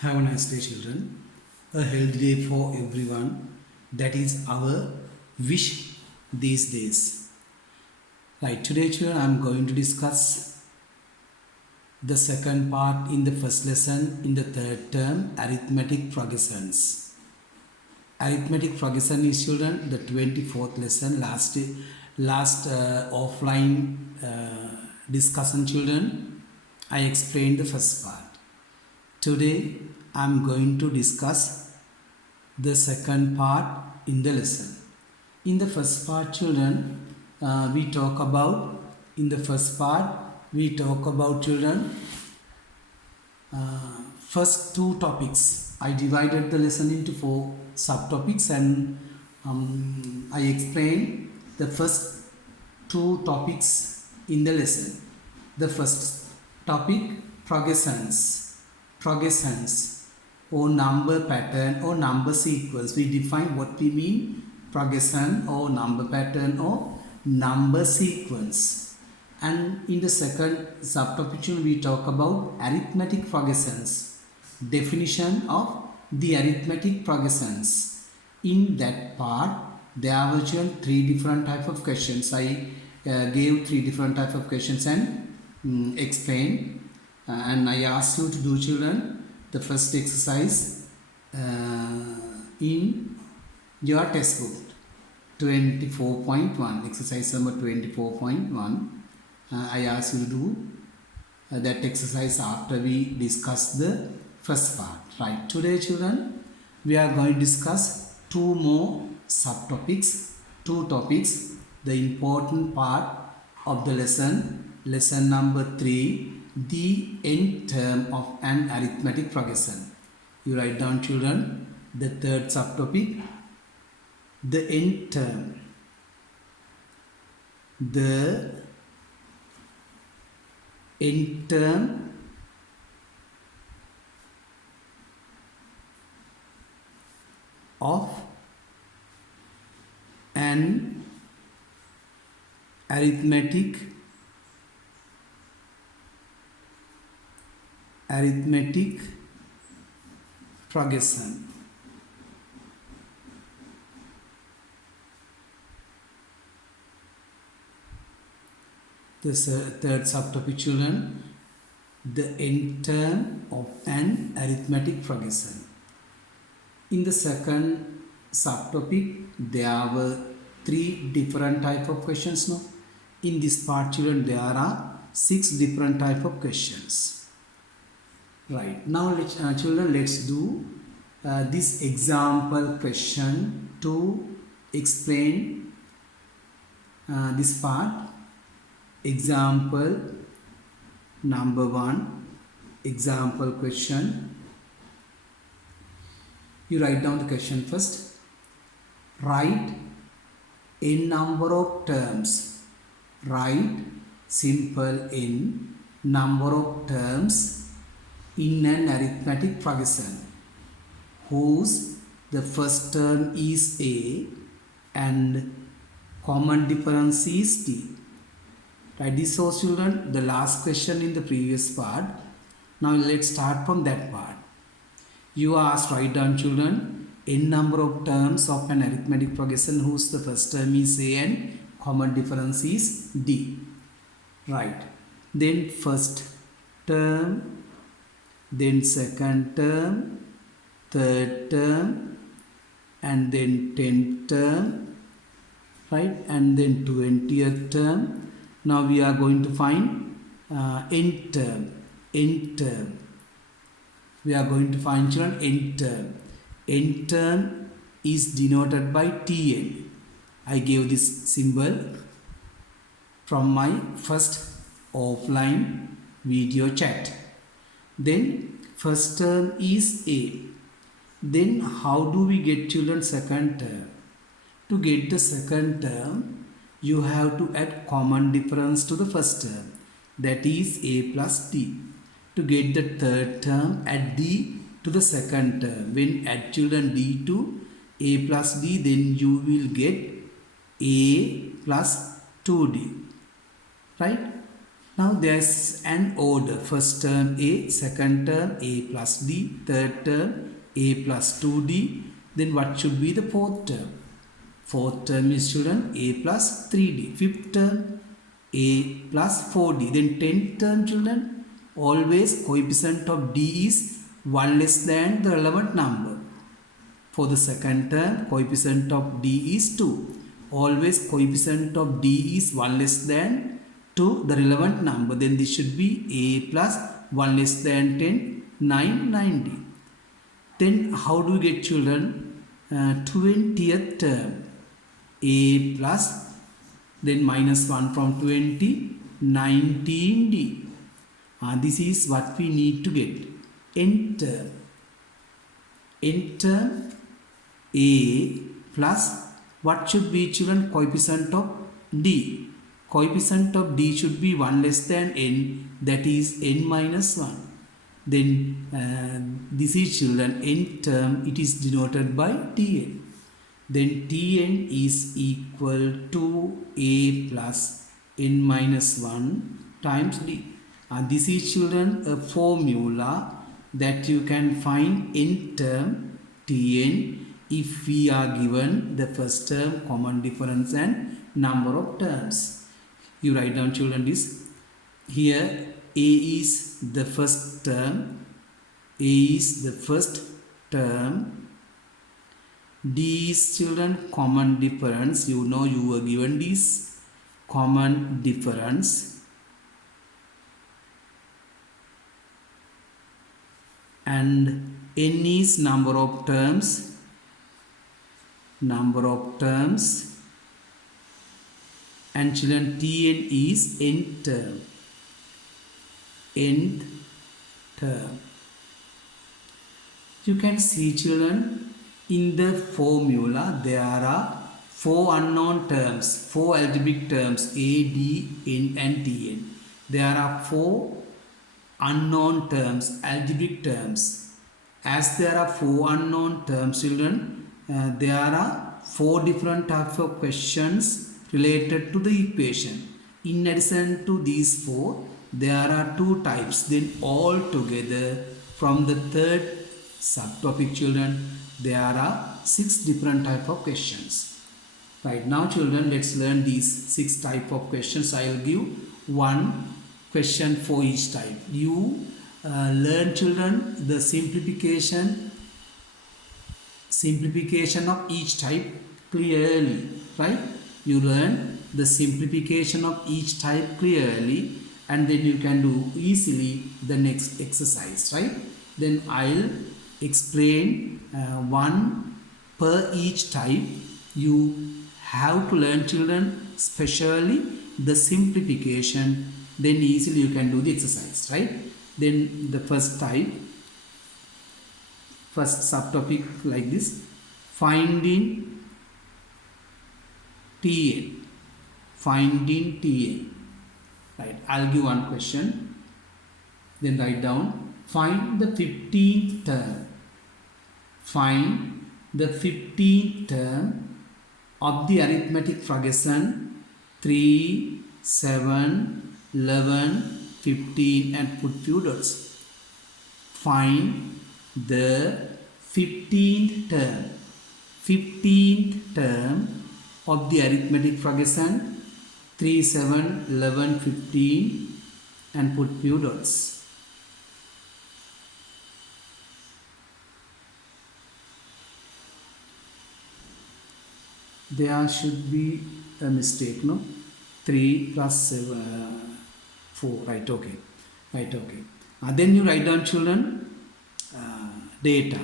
Have a nice day, children. A healthy day for everyone. That is our wish these days. Right, today, children, I am going to discuss the second part in the first lesson in the third term, arithmetic progressions. Arithmetic progression is, children, the 24th lesson, last offline discussion, children. I explained the first part. Today I am going to discuss the second part in the lesson. In the first part, children, we talk about children, first two topics. I divided the lesson into 4 subtopics and I explained the first 2 topics in the lesson. The first topic, progressions or number pattern or number sequence. We define what we mean progression or number pattern or number sequence. And in the second subtopic we talk about arithmetic progressions, definition of the arithmetic progressions. In that part there were 3 different type of questions. I gave 3 different type of questions and explained. And I asked you to do, children, the first exercise in your textbook 24.1, exercise number 24.1. I asked you to do that exercise after we discuss the first part. Right, today, children, we are going to discuss 2 more subtopics, 2 topics, the important part of the lesson number 3, the nth term of an arithmetic progression. You write down, children, the third subtopic, the nth term. The nth term of an arithmetic progression. The third subtopic, children, the nth term of an arithmetic progression. In the second subtopic there were 3 different type of questions. No, in this part, children, there are 6 different type of questions. Right, now children, let's do this example question to explain this part. Example number 1, example question. You write down the question first. Write n number of terms. Write simple n number of terms in an arithmetic progression whose the first term is a and common difference is t. Right, this was, children, the last question in the previous part. Now let's start from that part. You are asked, write down, children, n number of terms of an arithmetic progression whose the first term is a and common difference is d. Right, then first term, then second term, third term, and then 10th term, right, and then 20th term. Now we are going to find nth term. We are going to find, children, nth term. Nth term is denoted by Tn. I gave this symbol from my first offline video chat. Then first term is a. Then how do we get, children, second term? To get the second term, you have to add common difference to the first term, that is a plus d. To get the third term, add d to the second term. When add, children, d to a plus d, then you will get a plus 2d. Right? Now there's an order. First term A, second term A plus D, third term A plus 2D. Then what should be the fourth term? Fourth term is children A plus 3D. Fifth term A plus 4D. Then 10th term children, always coefficient of D is 1 less than the relevant number. For the second term, coefficient of D is 2. Always coefficient of D is 1 less than to the relevant number. Then this should be A plus 1 less than 10, 9, 90. Then how do we get children? 20th term. A plus, then minus 1 from 20, 19D. This is what we need to get. Nth term. Nth term A plus, what should be children? Coefficient of D. Coefficient of D should be 1 less than n, that is n minus 1. Then this is children nth term, it is denoted by Tn. Then Tn is equal to A plus n minus 1 times D. This is children a formula that you can find nth term Tn if we are given the first term, common difference and number of terms. You write down children this. Here A is the first term. A is the first term. D is children common difference. You know you were given this common difference. And N is number of terms. Number of terms. And children Tn is nth term. Nth term. You can see children in the formula there are 4 unknown terms, 4 algebraic terms A, D, N and Tn. There are 4 unknown terms, algebraic terms. As there are 4 unknown terms children, there are 4 different types of questions related to the equation. In addition to these 4, there are 2 types. Then all together from the third subtopic children, there are 6 different type of questions. Right now children, let's learn these 6 type of questions. I will give 1 question for each type. You learn children the simplification of each type clearly, right? You learn the simplification of each type clearly, and then you can do easily the next exercise, right? Then I'll explain 1 per each type. You have to learn children especially the simplification, then easily you can do the exercise, right? Then the first type, first subtopic like this, finding Tn. Finding Tn. Right, I'll give 1 question. Then write down, find the 15th term. Find the 15th term of the arithmetic fraction 3, 7, 11, 15 and put few dots. Find the 15th term. 15th term of the arithmetic fraction 3, 7, 11, 15 and put few dots. There should be a mistake, no? 3 plus 7, 4, right, okay. Right, okay. Then you write down children data.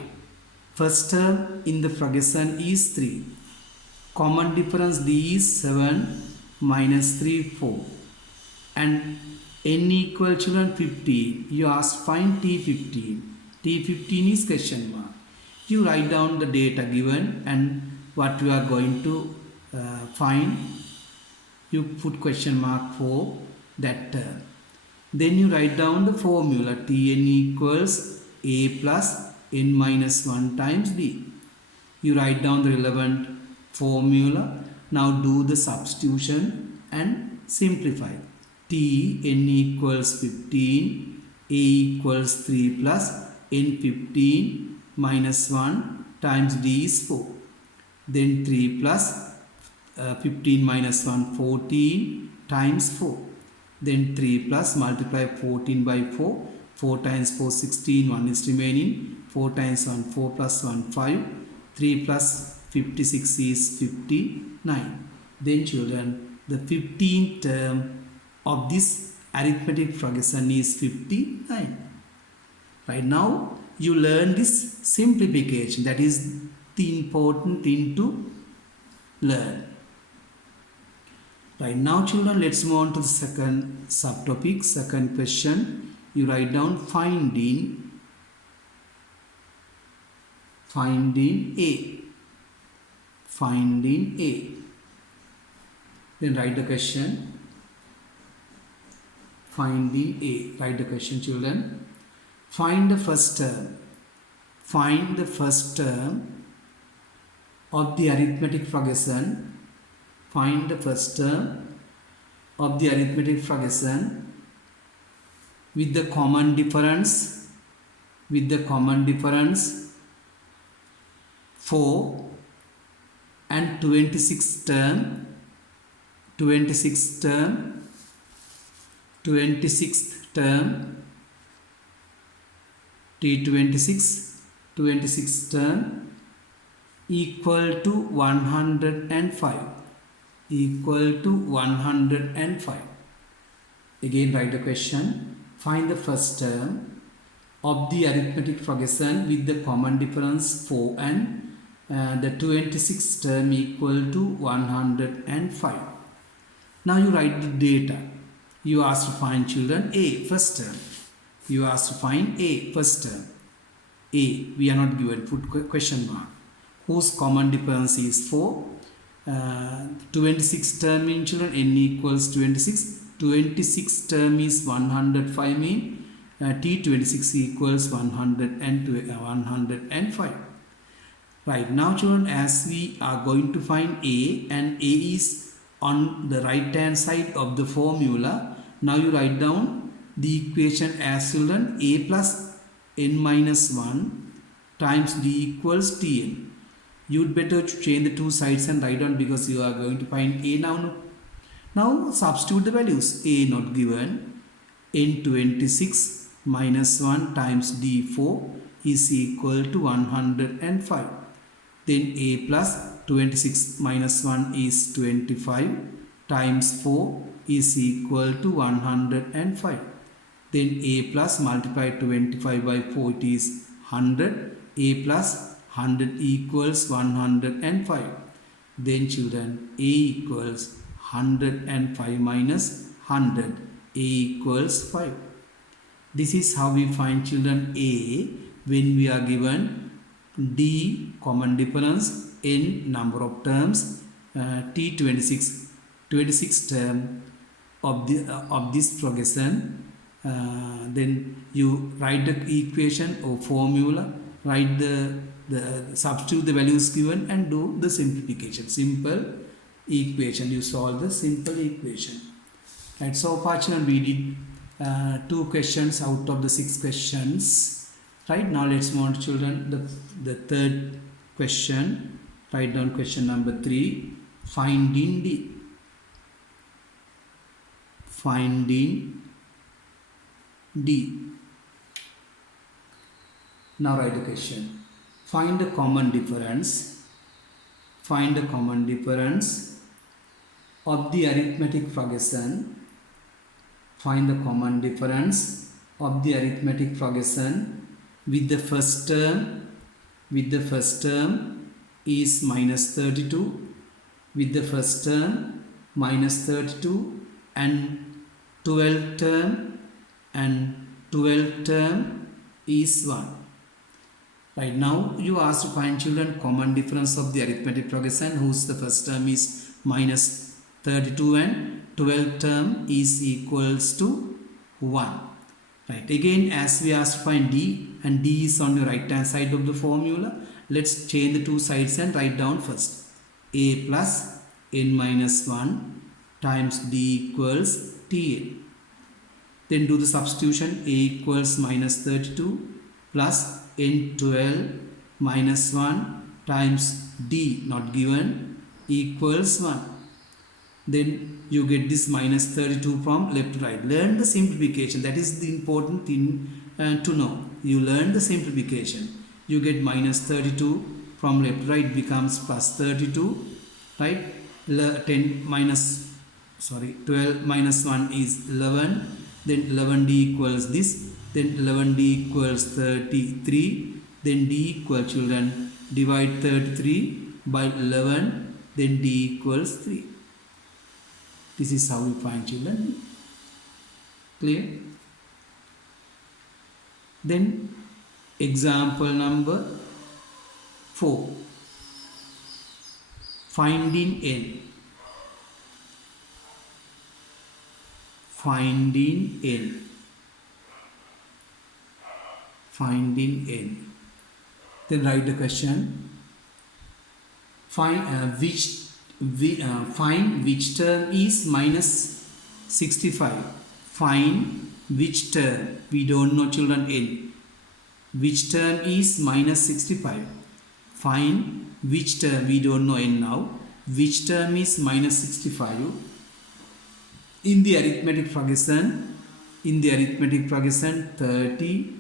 First term in the fraction is 3. Common difference D is 7 minus 3, 4. And n equal children 15. You ask find T15. T15 is question mark. You write down the data given and what you are going to find. You put question mark for that term. Then you write down the formula. Tn equals A plus n minus 1 times D. You write down the relevant formula. Now do the substitution and simplify. t n equals 15, a equals 3 plus n 15 minus 1 times d is 4. Then 3 plus 15 minus 1, 14 times 4. Then 3 plus multiply 14 by 4. 4 times 4, 16, 1 is remaining. 4 times 1, 4 plus 1, 5. 3 plus 56 is 59. Then children, the 15th term of this arithmetic progression is 59. Right now, you learn this simplification. That is the important thing to learn. Right now, children, let's move on to the second subtopic, second question. You write down finding A. Finding A. Then write the question. Finding A. Write the question, children. Find the first term. Find the first term of the arithmetic progression. Find the first term of the arithmetic progression with the common difference. 4 and 26th term. 26th term. T26th term equal to 105. Equal to 105. Again write the question. Find the first term of the arithmetic progression with the common difference 4 and the 26th term equal to 105. Now you write the data. You ask to find, children, A, first term. You ask to find A, first term. A, we are not given, put question mark. Whose common difference is 4. 26 term in, children, n equals 26. 26 term is 105 mean T26 equals 105. Right now, children, as we are going to find A and A is on the right hand side of the formula. Now you write down the equation as, children, A plus n minus 1 times D equals Tn. You'd better change the two sides and write down because you are going to find A now. Now substitute the values. A not given. N26 minus 1 times D4 is equal to 105. Then A plus 26 minus 1 is 25 times 4 is equal to 105. Then A plus multiply 25 by 4, it is 100. A plus 100 equals 105. Then, children, A equals 105 minus 100. A equals 5. This is how we find, children, A when we are given D common difference, N number of terms, T26 term of this progression. Then you write the equation or formula, write the substitute the values given and do the simplification. Simple equation. You solve the simple equation. Right. So far, children, we did 2 questions out of the 6 questions. Right. Now let's move on to, children, the third question. Write down question number 3. Finding D. Finding D. Now write the question. Find the common difference. Find the common difference of the arithmetic progression. Find the common difference of the arithmetic progression with the first term. With the first term is minus 32. With the first term minus 32 and 12th term is 1. Right now, you ask to find, children, common difference of the arithmetic progression whose the first term is minus 32 and 12th term is equals to 1. Right. Again, as we asked to find D, and D is on the right hand side of the formula, let's change the two sides and write down first. A plus n minus 1 times D equals Tn. Then do the substitution. A equals minus 32 plus n12 minus 1 times d not given equals 1. Then you get this minus 32 from left to right. Learn the simplification. That is the important thing to know. You learn the simplification. You get minus 32 from left to right becomes plus 32, right? 12 minus 1 is 11. Then 11d equals this. Then 11d equals 33. Then d equals, children, divide 33 by 11. Then d equals 3. This is how we find, children. Clear? Then example number 4. Finding n. Finding n. Finding n. Then write the question. Find which term is minus 65. Find which term. We don't know, children, n. Which term is minus 65. Find which term. We don't know n now. Which term is minus 65. In the arithmetic progression, 30,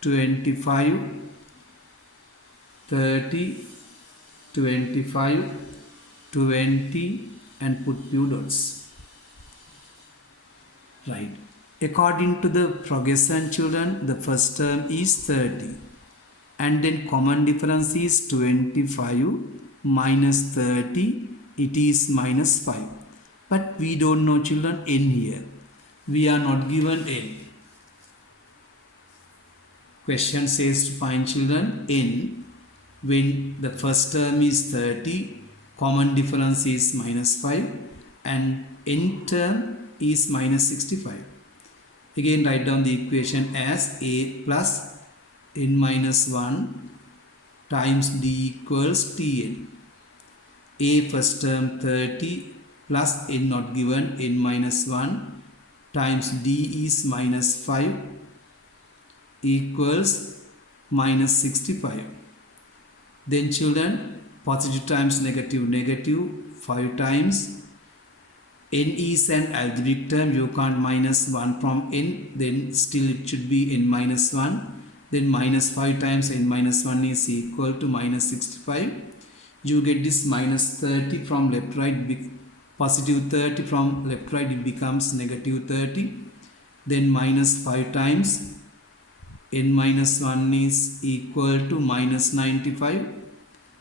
25, 30, 25, 20 and put few dots. Right. According to the progression, children, the first term is 30 and then common difference is 25 minus 30, it is minus 5. But we don't know, children, n here. We are not given n. Question says to find, children, n when the first term is 30, common difference is minus 5 and n term is minus 65. Again write down the equation as a plus n minus 1 times d equals tn. A first term 30 plus n not given n minus 1 times d is minus 5 equals minus 65. Then, children, positive times negative, negative 5 times. N is an algebraic term. You can't minus 1 from n. Then still it should be n minus 1. Then minus 5 times n minus 1 is equal to minus 65. You get this minus 30 from left right. Positive 30 from left right, it becomes negative 30. Then minus 5 times n minus 1 is equal to minus 95.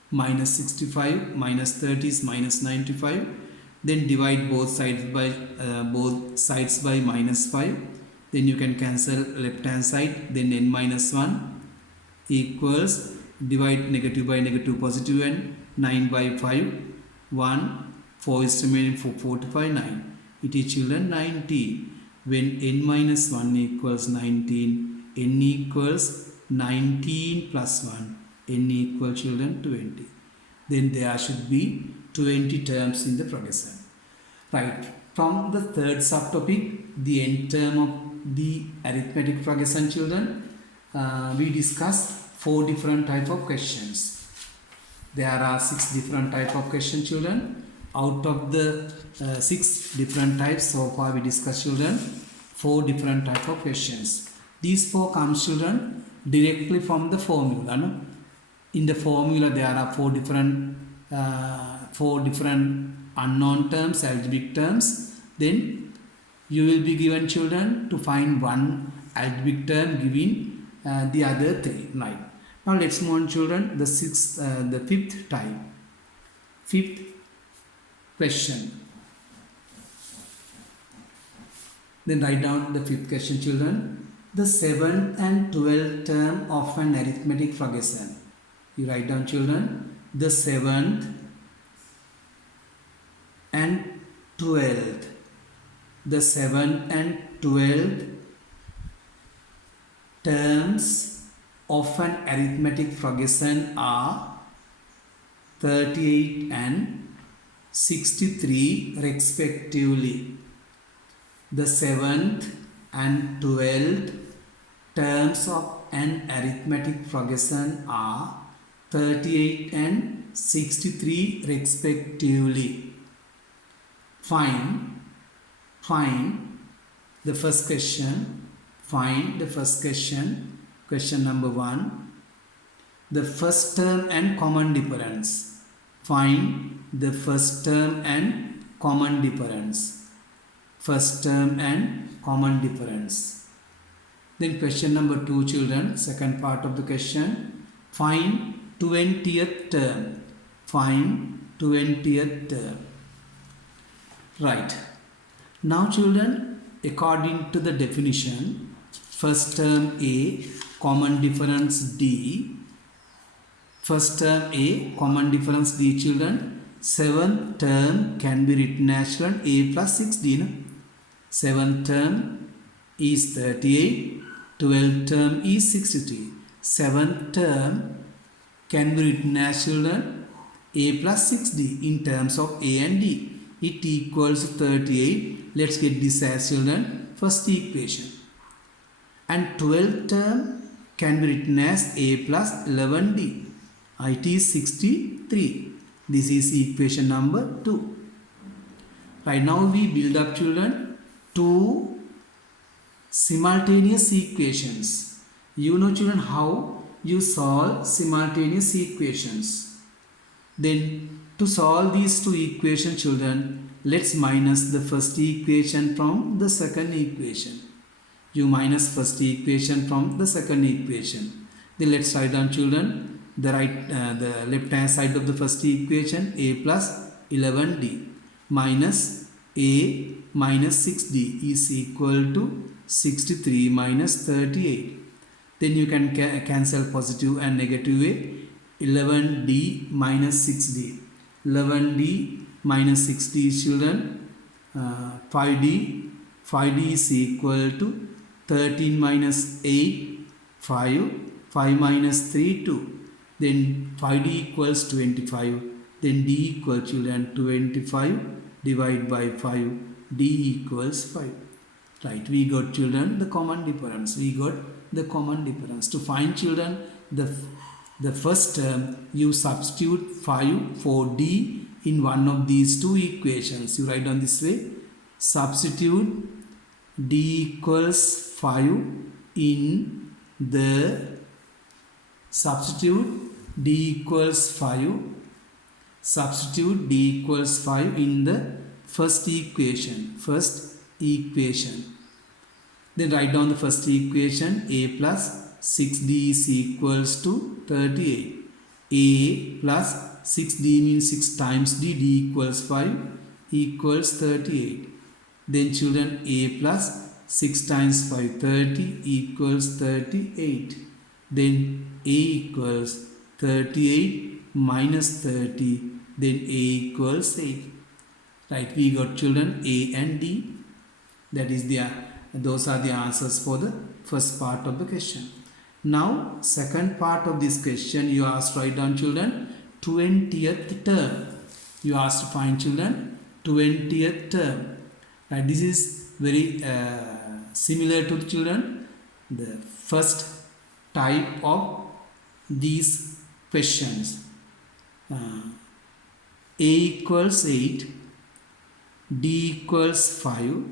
Minus 65 minus 30 is minus 95. Then divide both sides by minus 5. Then you can cancel left hand side. Then n minus 1 equals, divide negative by negative, positive, and 9 by 5, 1, 4 is remaining, 45, 9. It is, children, 19. When n minus 1 equals 19, n equals 19 plus 1. N equals, children, 20. Then there should be 20 terms in the progression. Right. From the third subtopic, the n term of the arithmetic progression, children, we discussed 4 different type of questions. There are 6 different type of questions, children. Out of the 6 different types, so far we discussed, children, 4 different type of questions. These 4 comes, children, directly from the formula. No? In the formula, there are 4 different unknown terms, algebraic terms. Then you will be given, children, to find one algebraic term giving the other 3. Right. Now let's move on, children. The fifth type. Fifth question. Then write down the fifth question, children. The 7th and 12th term of an arithmetic progression. You write down, children, the 7th and 12th. The 7th and 12th terms of an arithmetic progression are 38 and 63 respectively. The 7th and 12th terms of an arithmetic progression are 38 and 63 respectively. Find the first question. Find the first question. Question number 1. The first term and common difference. Find the first term and common difference. First term and common difference. Then question number 2, children. Second part of the question. Find 20th term. Find 20th term. Right. Now children, according to the definition, first term A, common difference D. First term A, common difference D, children. 7th term can be written as A plus 6D. No? 7th term is 38. 12th term is 63. 7th term can be written as children A plus 6D in terms of A and D. It equals 38. Let's get this as children first equation. And 12th term can be written as A plus 11D. It is 63. This is equation number 2. Right now we build up children two simultaneous equations. You know children how you solve simultaneous equations. Then to solve these two equations children, let's minus the first equation from the second equation. You minus first equation from the second equation. Then let's write down children the left hand side of the first equation, A plus 11D minus A minus 6D is equal to 63 minus 38. Then you can cancel positive and negative A. 11D minus 6D. 11D minus 6D is children 5D. 5D is equal to 13 minus 8, 5. 5 minus 3, 2. Then 5D equals 25. Then D equals children 25 divided by 5. D equals 5. Right, we got children the common difference. We got the common difference. To find children the first term, you substitute 5 for D in one of these two equations. You write down this way. Substitute D equals 5 in the substitute D equals 5. Substitute D equals 5 in the first equation. First equation. Then write down the first equation. A plus 6D is equals to 38. A plus 6D means 6 times D. D equals 5 equals 38. Then children A plus 6 times 5 30 equals 38. Then A equals 38 minus 30. Then A equals 8. Right, we got children A and D. That is those are the answers for the first part of the question. Now second part of this question, you asked to write down children 20th term. You asked to find children 20th term. Right, this is very similar to the children the first type of these questions. A equals 8, D equals 5,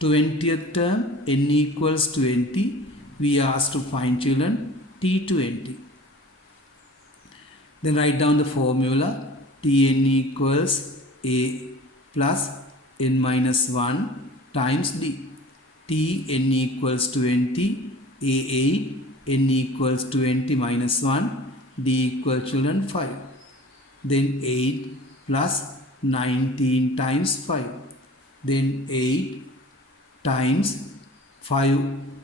20th term, N equals 20. We asked to find children T20. Then write down the formula. Tn equals A plus N minus 1 times D. Tn equals 20, A8, N equals 20 minus 1, D equals children 5. Then 8 plus 19 times 5. Then 8 times 5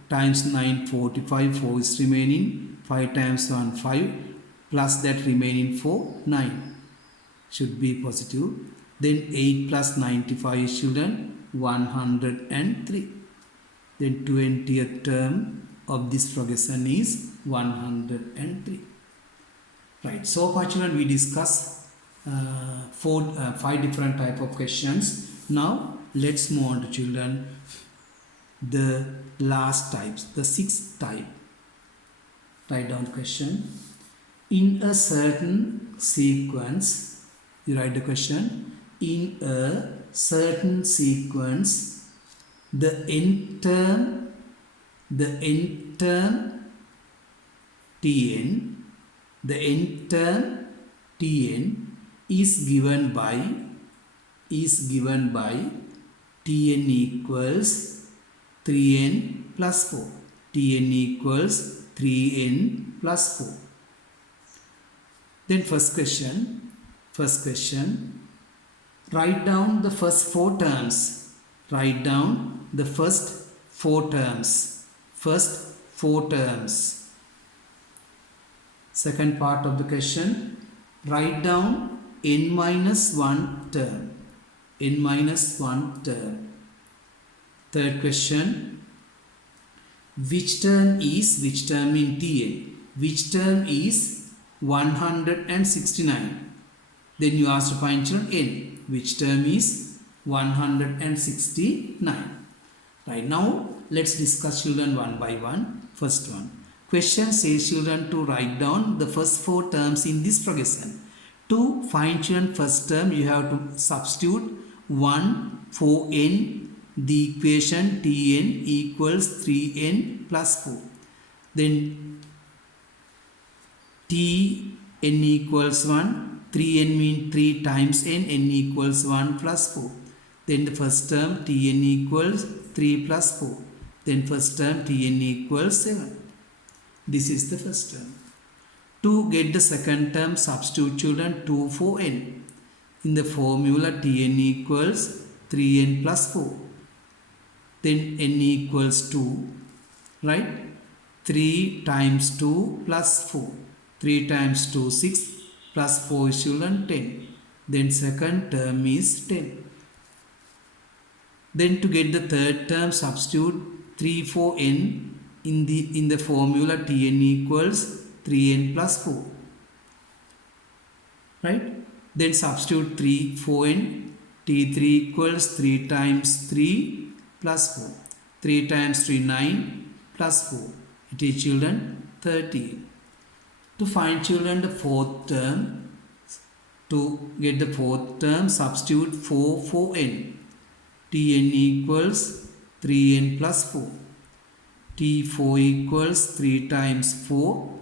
times 9, 45, 4 is remaining, 5 times 1, 5, plus that remaining 4, 9, should be positive. Then 8 plus 95 is children 103. Then 20th term of this progression is 103. Right, so far children we discuss 5 different type of questions. Now let's move on to children the last types, the sixth type. Write down question. In a certain sequence, you write the question. In a certain sequence, the n term Tn, the n term Tn is given by Tn equals 3n plus 4. Tn equals 3n plus 4. Then first question, write down the first four terms. Write down the first four terms. Second part of the question, write down n minus 1 term. Third question, which term in Tn? Which term is 169? Then you ask to find n. Which term is 169? Right now, let's discuss children one by one. First one. Question says children to write down the first four terms in this progression. To find children first term, you have to substitute 1 for n, the equation Tn equals 3n plus 4. Then Tn equals 1, 3n means 3 times n equals 1 plus 4. Then the first term Tn equals 3 plus 4. Then first term Tn equals 7. This is the first term. To get the second term, substitute children 2 for n. In the formula Tn equals 3n plus 4. Then n equals 2, right? 3 times 2 plus 4. 3 times 2, 6 plus 4 is children 10. Then second term is 10. Then to get the third term, substitute 3 for n in the formula Tn equals 3n plus 4. Right? Then substitute 3 for n. T3 equals 3 times 3 plus 4. 3 times 3, 9 plus 4. It is children 13. To find children the fourth term, to get the fourth term, substitute 4 for n. Tn equals 3n plus 4. T4 equals 3 times 4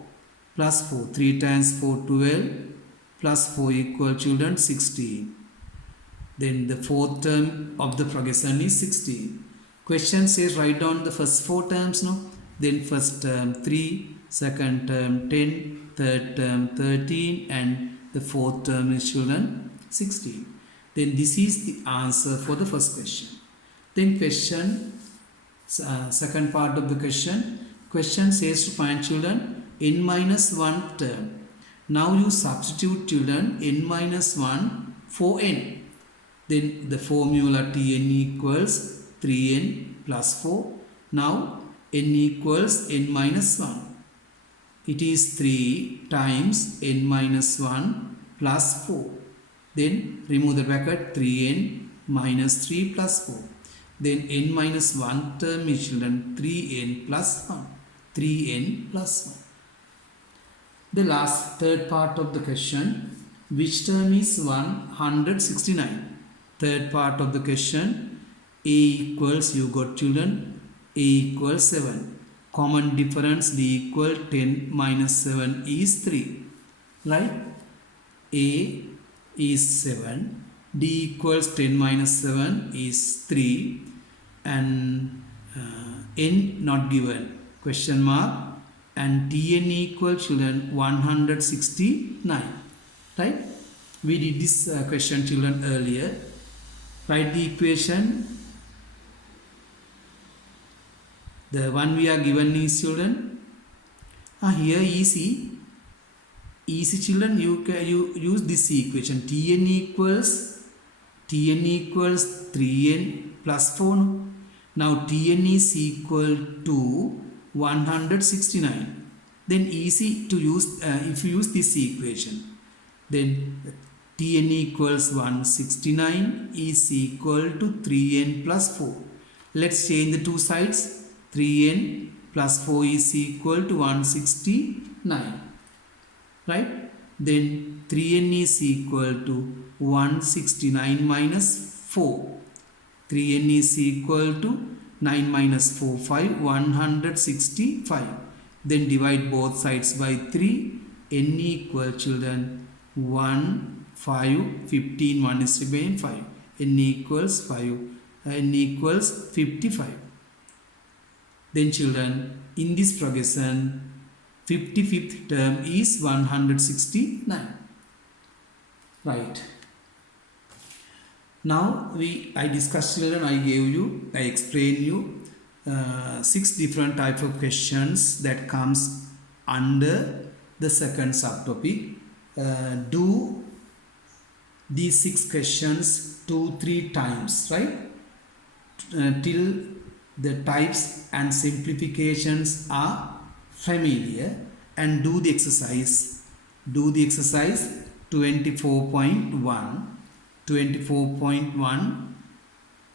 plus 4. 3 times 4, 12 plus 4 equal children 16. Then the fourth term of the progression is 16. Question says write down the first four terms, no? Then first term 3, second term 10, third term 13, and the fourth term is children 16. Then this is the answer for the first question. Then question, second part of the question says to find children n minus 1 term. Now you substitute children n minus 1 for n. Then the formula Tn equals 3n plus 4. Now n equals n minus 1. It is 3 times n minus 1 plus 4. Then remove the bracket, 3n minus 3 plus 4. Then n minus 1 term is children 3n plus 1. 3n plus 1. The last third part of the question, which term is 169? Third part of the question, a equals, you got children, a equals 7. Common difference, d equal 10 minus 7 is 3. Right? A is 7. D equals 10 minus 7 is 3. And n not given. Question mark. And Tn equal children 169. Right? We did this question children earlier. Write the equation. The one we are given is children. Here easy children. You use this equation. Tn equals 3n plus 4. Now Tn is equal to 169. Then easy to use if you use this equation. Then Tn equals 169 is equal to 3n plus 4. Let's change the two sides. 3n plus 4 is equal to 169. Right? Then 3n is equal to 169 minus 4. 3n is equal to 9 minus 4, 5, 165. Then divide both sides by 3. N equal, children, 1, 5, 15, 1 is remaining 5. N equals 5. N equals 55. Then, children, in this progression, 55th term is 169. Right. Now I discussed, children, I explained you 6 different type of questions that comes under the second subtopic. Do these 6 questions 2-3 times, right? Till the types and simplifications are familiar, and do the exercise. Do the exercise 24.1. 24.1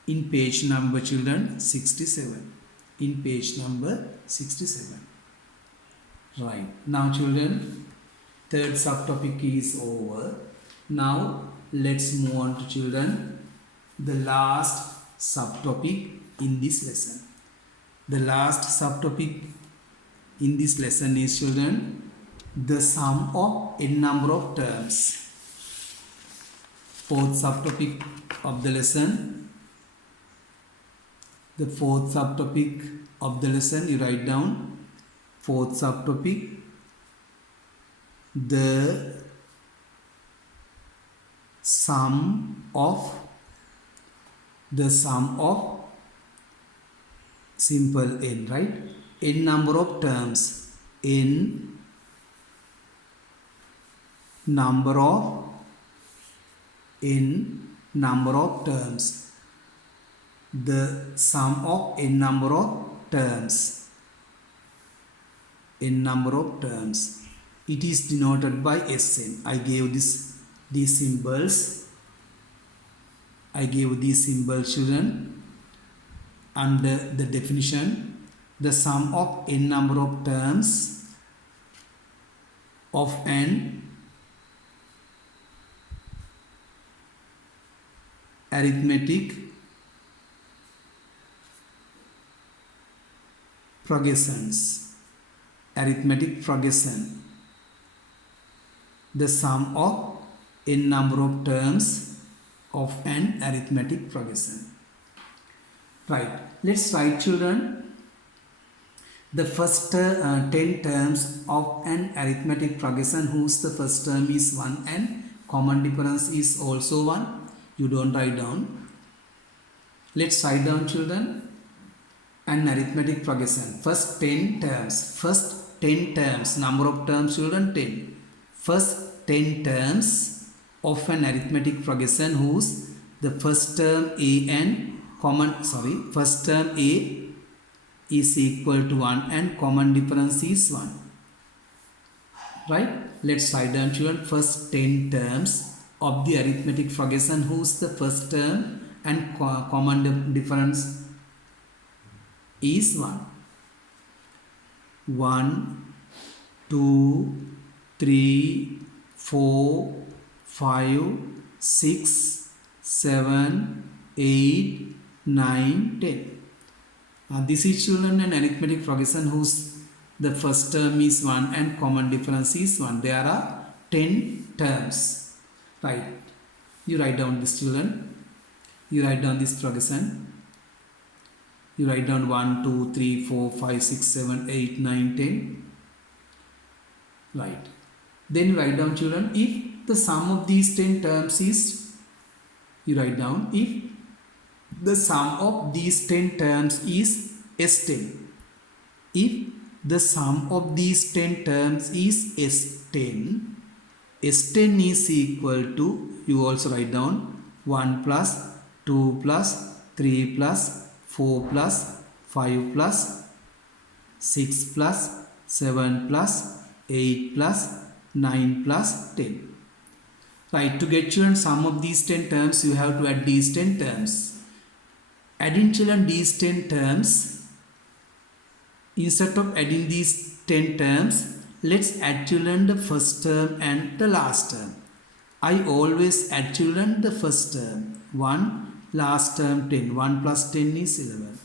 in page number, children, 67. In page number 67. Right. Now, children, third subtopic is over. Now, let's move on to, children, the last subtopic in this lesson. The last subtopic in this lesson is, children, the sum of n number of terms. Fourth subtopic of the lesson. The fourth subtopic of the lesson, you write down. Fourth subtopic, the sum of simple n, right? N number of terms. N number of terms. The sum of n number of terms. N number of terms. It is denoted by Sn. I gave these symbols. I gave these symbols, children, under the definition. The sum of n number of terms of an arithmetic progressions. Arithmetic progression. The sum of n number of terms of an arithmetic progression. Right. Let's write, children, the first 10 terms of an arithmetic progression whose the first term is 1 and common difference is also 1. You don't write down. Let's write down, children, an arithmetic progression. First 10 terms. First 10 terms. Number of terms, children, 10. First 10 terms of an arithmetic progression whose the first term a and first term a is equal to 1 and common difference is 1. Right? Let's write down, children, first 10 terms of the arithmetic progression whose the first term and common difference is 1. 1, 2, 3, 4, 5, 6, 7, 8, 9, 10. This is, children, an arithmetic progression whose the first term is 1 and common difference is 1. There are 10 terms. Right. You write down this, children. You write down this progression. You write down 1, 2, 3, 4, 5, 6, 7, 8, 9, 10. Right. Then you write down, children, if the sum of these 10 terms is, you write down, if the sum of these 10 terms is S10. If the sum of these 10 terms is S10, S10 is equal to, you also write down, 1 plus 2 plus 3 plus 4 plus 5 plus 6 plus 7 plus 8 plus 9 plus 10. Right, to get, children, sum of these 10 terms, you have to add these 10 terms. Adding children these 10 terms, instead of adding these 10 terms, let's add children the first term and the last term. I always add children the first term 1, last term 10. 1 plus 10 is 11.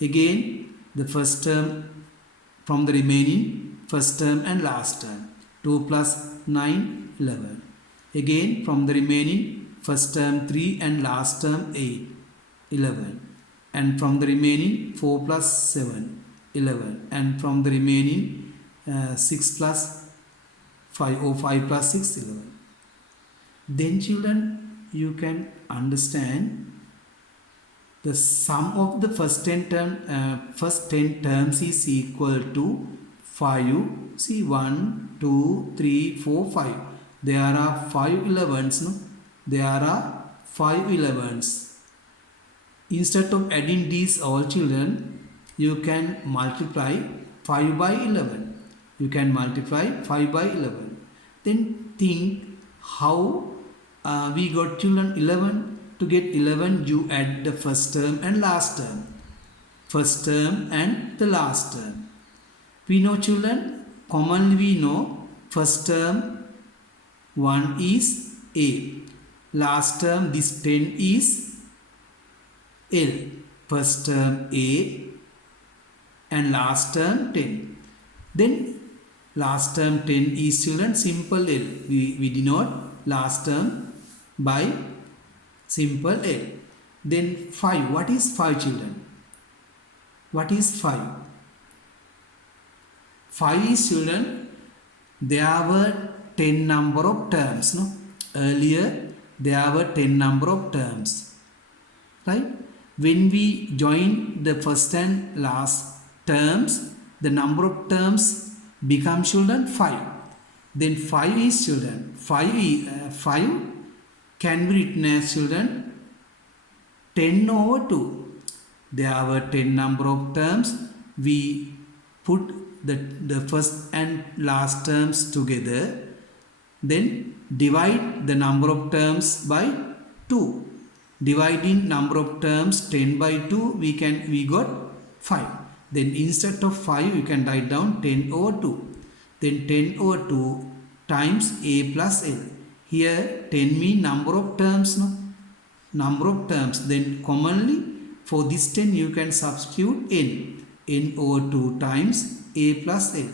Again the first term from the remaining first term and last term. 2 plus 9, 11. Again from the remaining first term 3 and last term 8, 11. And from the remaining 4 plus 7, 11. And from the remaining 6 plus 5 or 5 plus 6, 11. Then children, you can understand the sum of the first 10 terms is equal to 5. See 1, 2, 3, 4, 5. There are 5 11s. No? There are 5 11s. Instead of adding these all children, you can multiply 5 by 11. You can multiply 5 by 11. Then think how we got children 11. To get 11, you add the first term and last term. First term and the last term. We know children, commonly we know first term 1 is A. Last term this 10 is L. First term A and last term 10. Then last term 10 is children simple L. We denote last term by simple L. Then 5. What is 5 children? What is 5? 5 is children, there were 10 number of terms. No? Earlier there were 10 number of terms. Right? When we join the first and last terms, the number of terms become children 5. Then 5 is children. 5 can be written as children 10 over 2. There were 10 number of terms. We put the first and last terms together. Then divide the number of terms by 2. Dividing number of terms 10 by 2, we got 5. Then instead of 5, you can write down 10 over 2. Then 10 over 2 times A plus L. Here 10 means number of terms. No? Number of terms. Then commonly for this 10 you can substitute N. N over 2 times A plus L.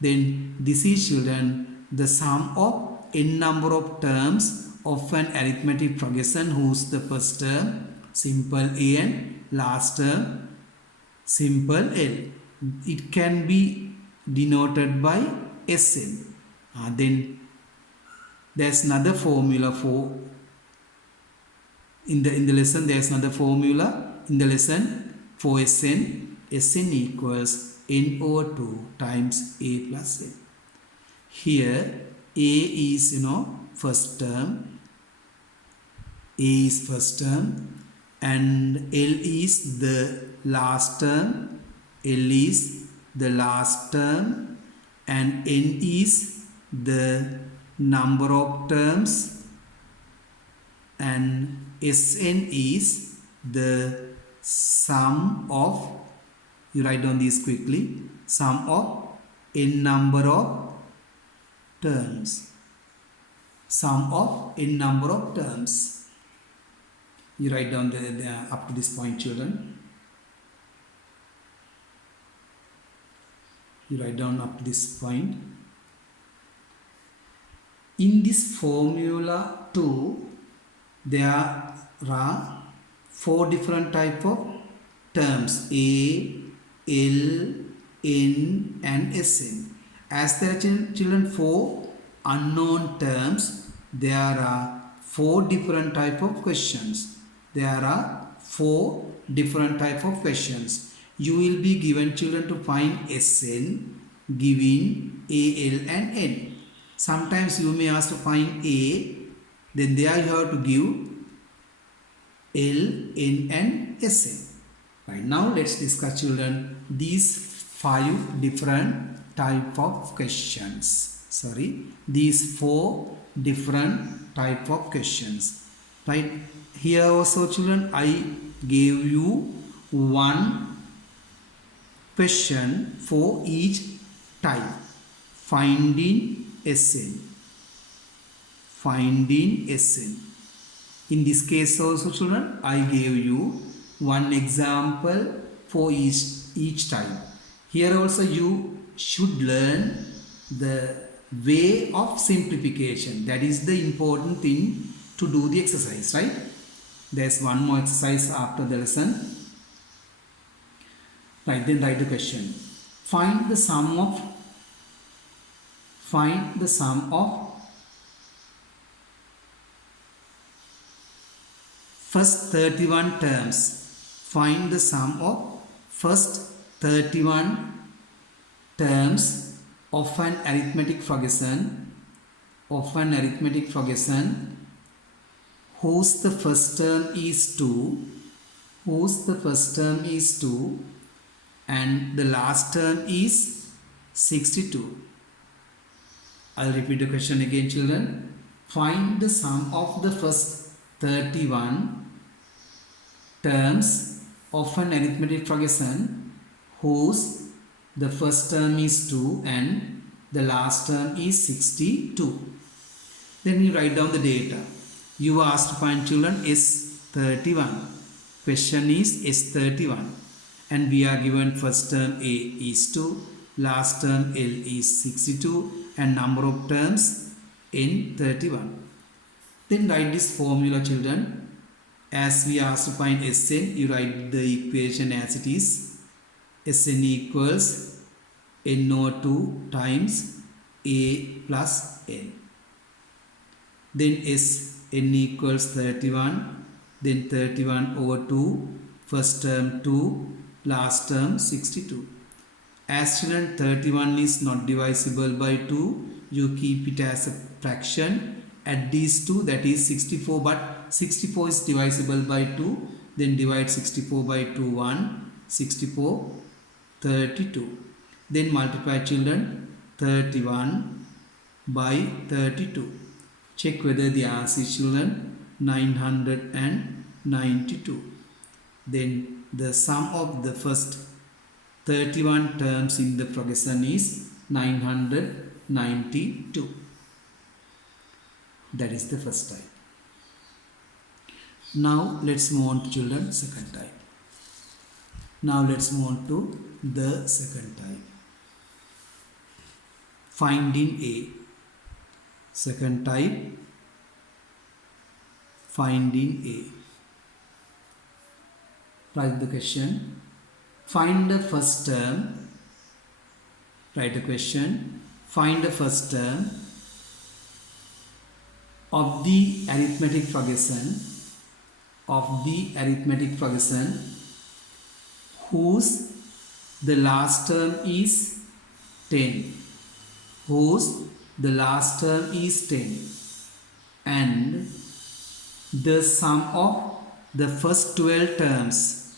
Then this is children the sum of N number of terms of an arithmetic progression whose the first term simple A and last term simple L. It can be denoted by Sn. Then there's another formula for in the lesson. There's another formula in the lesson for Sn. Sn equals N over 2 times A plus L. Here A is first term. A is first term and L is the last term. L is the last term and N is the number of terms and Sn is the sum of, you write down these quickly, sum of N number of terms. Sum of N number of terms. You write down the up to this point children. You write down up to this point. In this formula 2, there are 4 different type of terms: A, L, N and Sn. As there are children 4 unknown terms, there are 4 different type of questions. There are 4 different type of questions. You will be given children to find Sn, giving A, L and N. Sometimes you may ask to find A, then there you have to give L, N and Sn. Right, now let's discuss children these 5 different type of questions. These 4 different type of questions. Right? Here also children, I gave you one question for each type. Finding Sn. Finding Sn. In this case also children, I gave you one example for each type. Here also you should learn the way of simplification. That is the important thing to do the exercise, right? There's one more exercise after the lesson. Right, then write the question. Find the sum of first 31 terms. Find the sum of first 31 terms of an arithmetic progression whose the first term is 2 and the last term is 62. I'll repeat the question again children. Find the sum of the first 31 terms of an arithmetic progression whose the first term is 2 and the last term is 62. Then you write down the data. You are asked to find children S31. Question is S31 and we are given first term A is 2, last term L is 62 and number of terms N 31. Then write this formula children. As we are asked to find Sn, you write the equation as it is. Sn equals NO2 times A plus N. Then Sn equals 31. Then 31 over 2. First term 2. Last term 62. As children 31 is not divisible by 2. You keep it as a fraction. Add these two, that is 64, but 64 is divisible by 2. Then divide 64 by 2, 1. 64, 32. Then multiply children 31 by 32. Check whether the answer is children 992. Then the sum of the first 31 terms in the progression is 992. That is the first type. Now let's move on to children second type. Now let's move on to the second type. Finding A. Second type. Finding A. Write the question. Find the first term. Write the question. Find the first term of the arithmetic progression whose the last term is 10 and the sum of the first 12 terms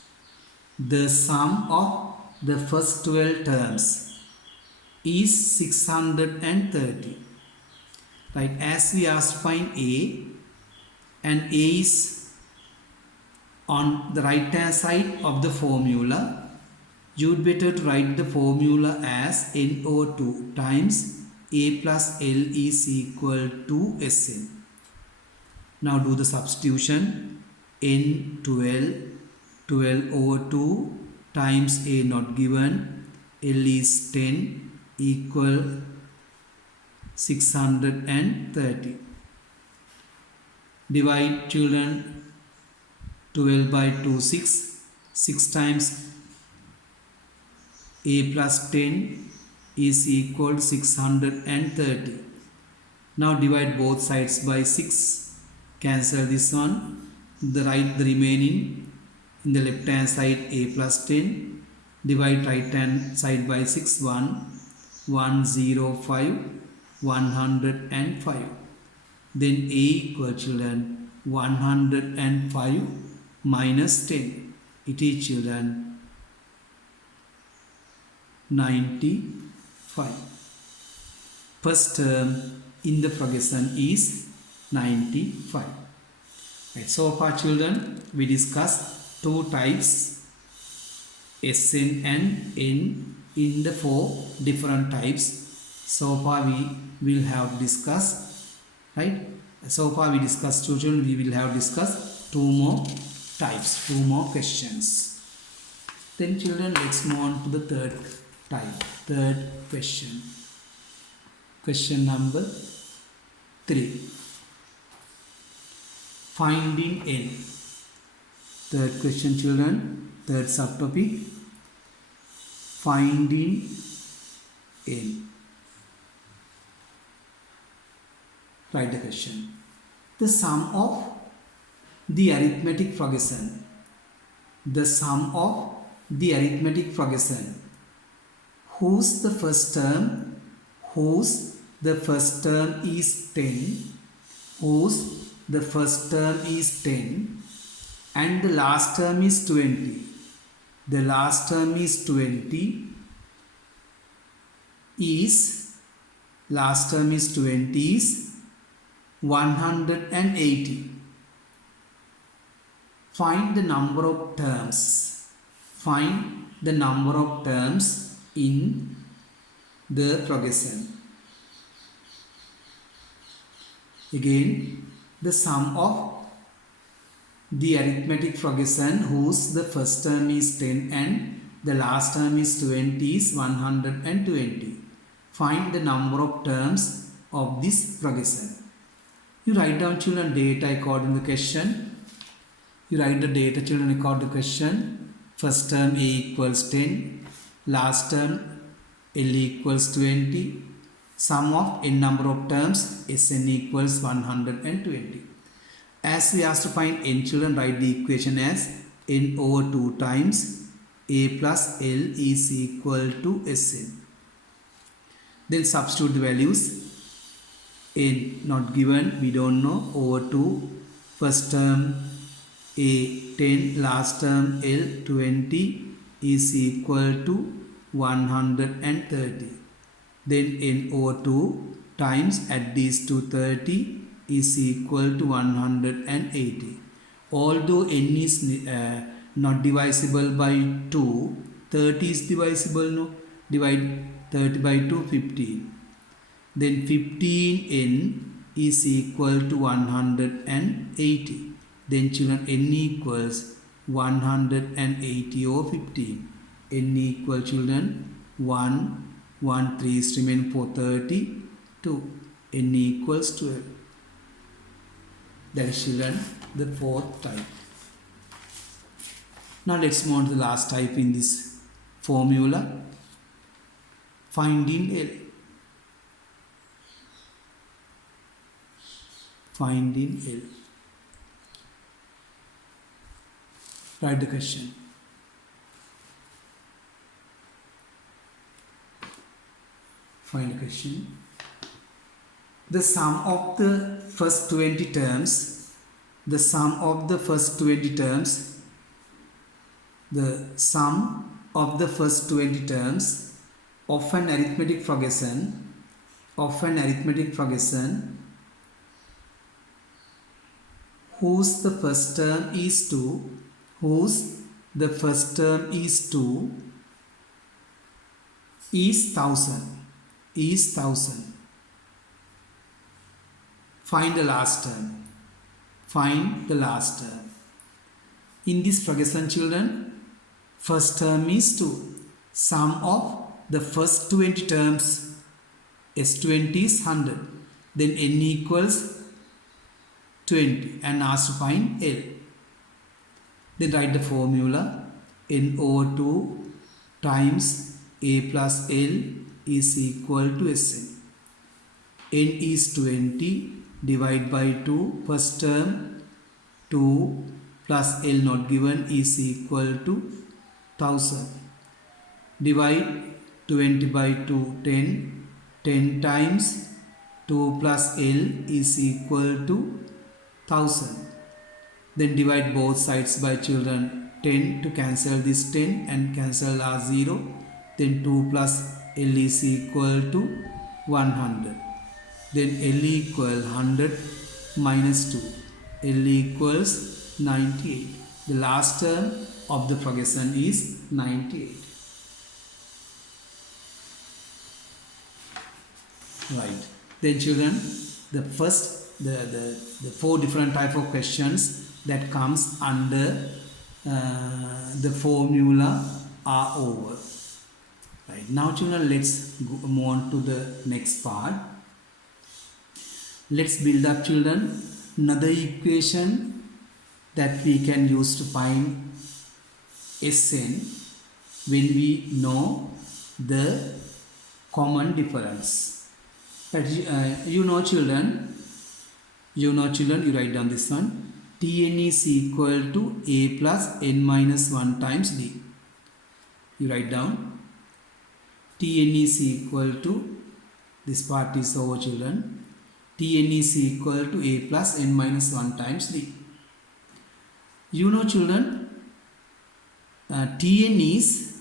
is 630. Right, as we asked find A and A is on the right hand side of the formula, you'd better to write the formula as NO2 times A plus L is equal to Sn. Now do the substitution. N12, 12 over 2 times A not given, L is 10 equal 630. Divide children 12 by 2, 6. 6 times A plus 10 is equal to 630. Now divide both sides by 6. Cancel this one. The remaining in the left hand side A plus 10. Divide right hand side by 6. 105. 105. Then A equal children 105 minus 10. It is children 95. First term in the progression is 95. Right. So far children, we discussed two types, Sn and n, in the four different types. So far we will have discussed, right? So far we discussed children, we will have discussed two more types, two more questions. Then children, let's move on to the third type, third question. Question number 3. Finding n. Third question children, third subtopic, finding n. Write the question. The sum of the arithmetic progression. The sum of the arithmetic progression whose the first term is 10, whose the first term is 10 and the last term is 20. The last term is 20 is, last term is 20 is 180. Find the number of terms. Find the number of terms in the progression. Again, the sum of the arithmetic progression whose the first term is 10 and the last term is 20 is 120. Find the number of terms of this progression. You write down children data according to the question. You write the data children according to the question. First term a equals 10, last term l equals 20, sum of n number of terms Sn equals 120. As we asked to find n children, write the equation as n over 2 times a plus l is equal to Sn. Then substitute the values. N not given, we don't know, over 2, first term a 10, last term l 20 is equal to 130. Then n over 2 times, add these to 30 is equal to 180. Although n is not divisible by 2, 30 is divisible, no? Divide 30 by 2, 15. Then 15n is equal to 180. Then children, n equals 180 over 15. N equal children 1, 1, 3 is remain for 32. N equals 12. That is children the fourth type. Now let's move on to the last type in this formula. Finding L. Finding L. Write the question. Find the question. The sum of the first 20 terms, the sum of the first 20 terms, the sum of the first 20 terms of an arithmetic progression, whose the first term is 2, whose the first term is 2 is 1000. Find the last term. Find the last term. In this progression children, first term is 2. Sum of the first 20 terms, S20 is 100. Then n equals 20 and ask to find L. Then write the formula. N over 2 times a plus L is equal to Sn. N is 20. Divide by 2. First term 2 plus L not given is equal to 1000. Divide 20 by 2, 10. 10 times 2 plus L is equal to 1000. Then divide both sides by children 10 to cancel this 10 and cancel last 0. Then 2 plus L is equal to 100. Then L equal 100 minus 2. L equals 98. The last term of the progression is 98. Right. Then children, the four different type of questions that comes under the formula are over. Right. Now children, let's move on to the next part. Let's build up children another equation that we can use to find Sn when we know the common difference. But you know children, you write down this one. Tn is equal to a plus n minus 1 times d. You write down. Tn is equal to, this part is over children. Tn is equal to a plus n minus 1 times d. You know children, Tn is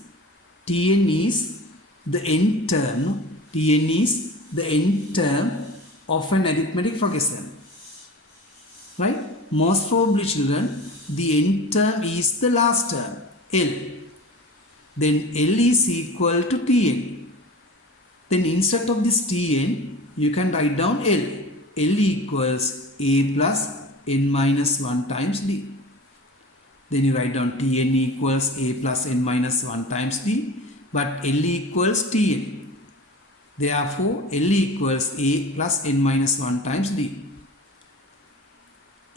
the n term. Tn is the n term of an arithmetic progression. Right? Most probably children, the n term is the last term, L. Then L is equal to Tn. Then instead of this Tn, you can write down L. L equals a plus n minus 1 times d. Then you write down Tn equals a plus n minus 1 times d. But L equals Tn. Therefore, L equals a plus n minus 1 times d.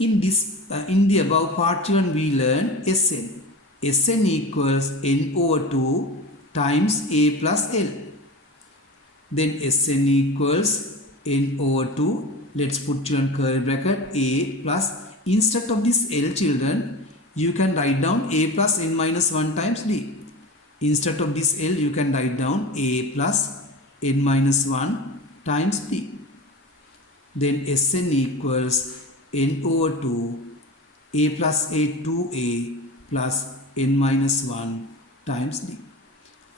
In the above part, children, we learn Sn. Sn equals n over 2 times a plus L. Then Sn equals n over 2. Let's put children curly bracket a plus. Instead of this L children, you can write down a plus n minus 1 times d. Instead of this L, you can write down a plus n minus 1 times d. Then Sn equals n over 2 a plus a 2a plus n minus 1 times d.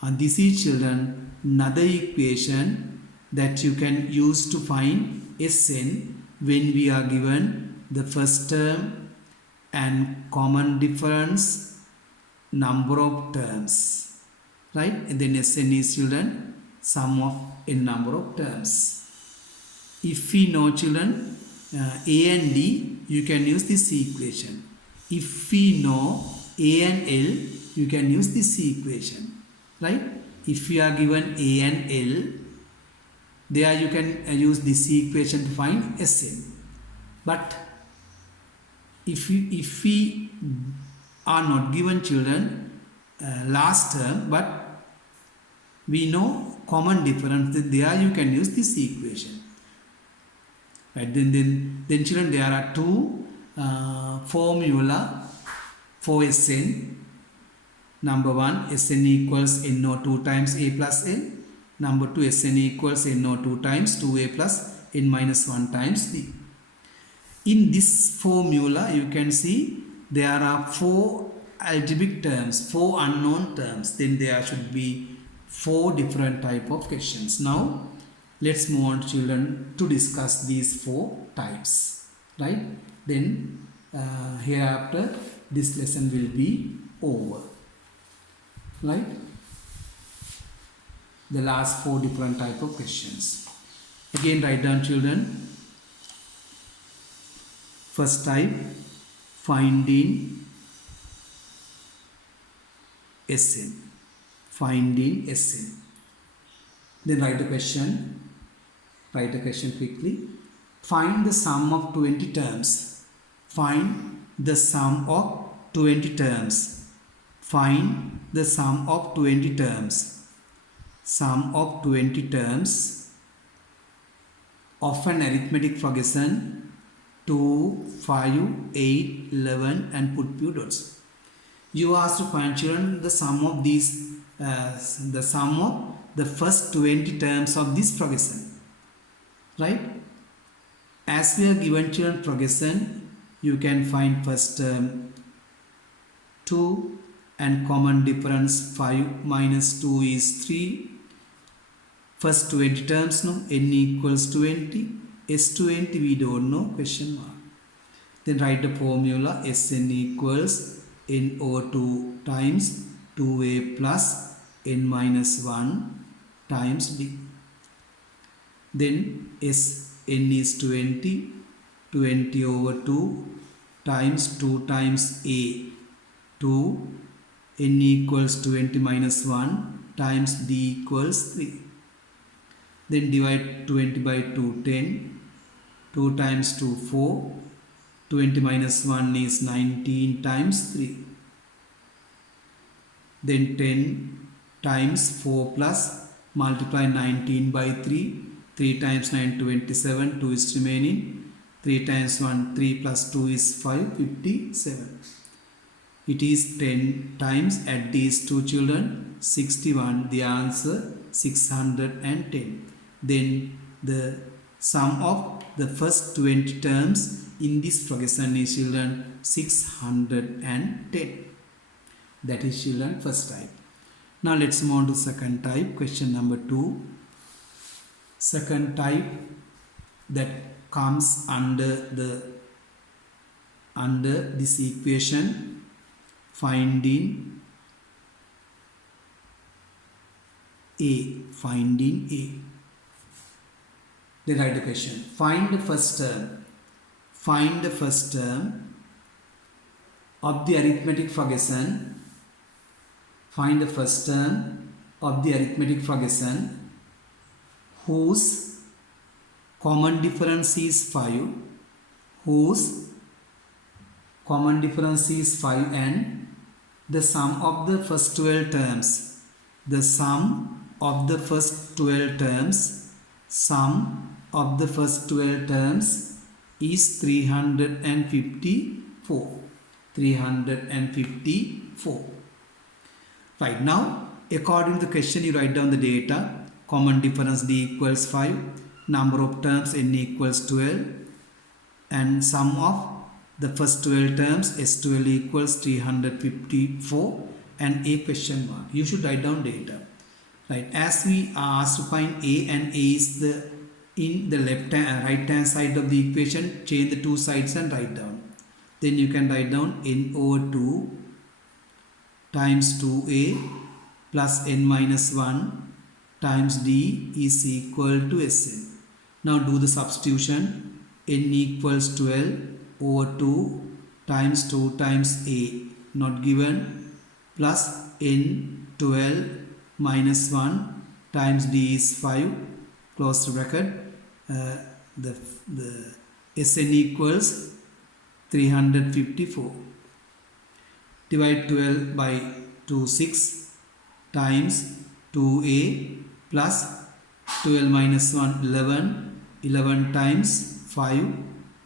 And this is children another equation that you can use to find Sn when we are given the first term and common difference number of terms. Right? And then Sn is children sum of n number of terms. If we know children a and d, you can use this equation. If we know a and L, you can use this equation. Right? If we are given a and L, there you can use this equation to find Sn. But if we are not given children last term, but we know common difference, there you can use this equation. Right? Then children, there are two formula for Sn. Number one, Sn equals NO2 times a plus n. Number two, Sn equals NO2 times 2a plus n minus 1 times d. In this formula, you can see there are four algebraic terms, four unknown terms. Then there should be four different type of questions. Now, let's move on, children, to discuss these four types. Right? Then hereafter, this lesson will be over. Right? The last four different type of questions. Again, write down, children. First type, finding Sn. Finding Sn. Then write a question. Write a question quickly. Find the sum of 20 terms. Find the sum of 20 terms. Find the sum of 20 terms. Sum of 20 terms of an arithmetic progression 2, 5, 8, 11 and put few dots. You asked to find, children, the sum of these, the sum of the first 20 terms of this progression. Right? As we are given, children, progression, you can find first term 2 and common difference 5 minus 2 is 3. First 20 terms, no, n equals 20. S20 we don't know, question mark. Then write the formula Sn equals n over 2 times 2a plus n minus 1 times d. Then Sn is 20, 20 over 2 times 2 times a 2, n equals 20 minus 1 times d equals 3. Then divide 20 by 2, 10, 2 times 2, 4, 20 minus 1 is 19 times 3. Then 10 times 4 plus multiply 19 by 3. 3 times 9, 27. 2 is remaining. 3 times 1, 3 plus 2 is 5, 57. It is 10 times. Add these two children. 61. The answer 610. Then the sum of the first 20 terms in this progression is children 610. That is children first type. Now let's move on to second type. Question number 2. Second type that comes under this equation, finding a. They write the question. Find the first term. Find the first term of the arithmetic progression. Find the first term of the arithmetic progression whose common difference is 5. Whose common difference is 5 and the sum of the first 12 terms. The sum of the first 12 terms. Sum of the first 12 terms is 354. 354. Right, now according to the question you write down the data. Common difference d equals 5. Number of terms n equals 12. And sum of the first 12 terms S12 equals 354 and a question mark. You should write down data. Right, as we are asked to find a and a is in the right hand side of the equation, change the two sides and write down. Then you can write down n over 2 times 2a plus n minus 1 times d is equal to Sn. Now do the substitution. N equals 12 over 2 times 2 times a not given plus n 12 minus 1 times d is 5, close the bracket. The Sn equals 354. Divide 12 by 2, 6 times 2a plus 12 minus 1, 11. 11 times 5,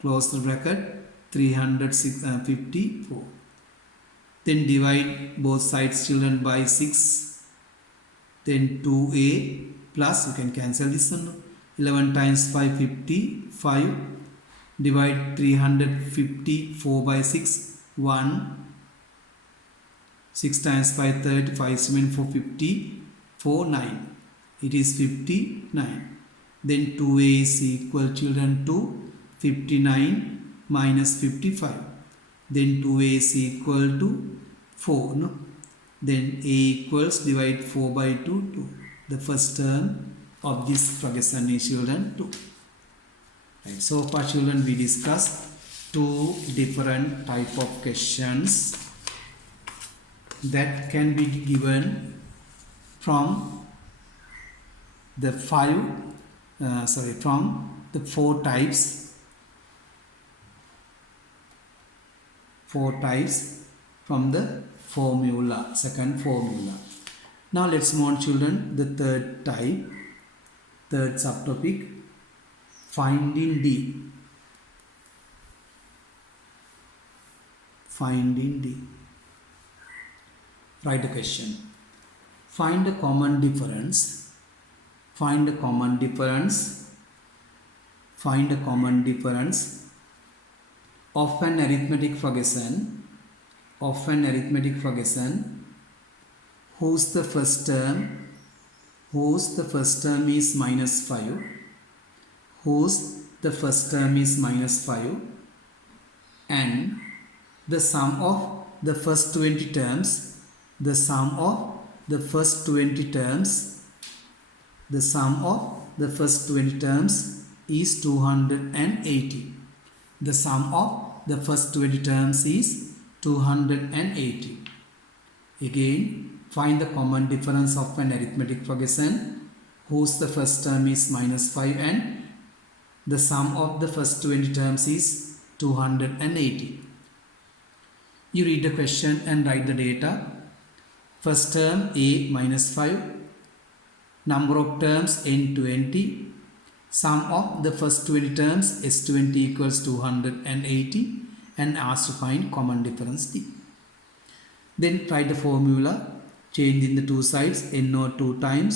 close the bracket, 354. Then divide both sides children by 6. Then 2a plus, you can cancel this one. 11 times 5, 55. Divide 354 by 6, 1. 6 times 5, 30, 5 is remain for 54, 9. It is 59. Then 2a is equal children to 59 minus 55. Then 2a is equal to 4. No? Then a equals divide 4 by 2, 2. The first term of this progression is children 2. Right. So far children we discussed two different type of questions that can be given from the from the four types from the formula, second formula. Now let's move on children, the third type, third subtopic, finding d. Finding d. Write the question. Find the common difference. Find the common difference. Find the common difference of an arithmetic progression. Of an arithmetic progression whose the first term is minus 5. Whose the first term is minus 5 and the sum of the first 20 terms, the sum of the first 20 terms, the sum of the first 20 terms is 280. The sum of the first 20 terms is 280. Again, find the common difference of an arithmetic progression whose the first term is -5 and the sum of the first 20 terms is 280. You read the question and write the data. First term a -5, number of terms n 20, sum of the first 20 terms s20 equals 280 and ask to find common difference d. Then write the formula, change in the two sides, n0 2 times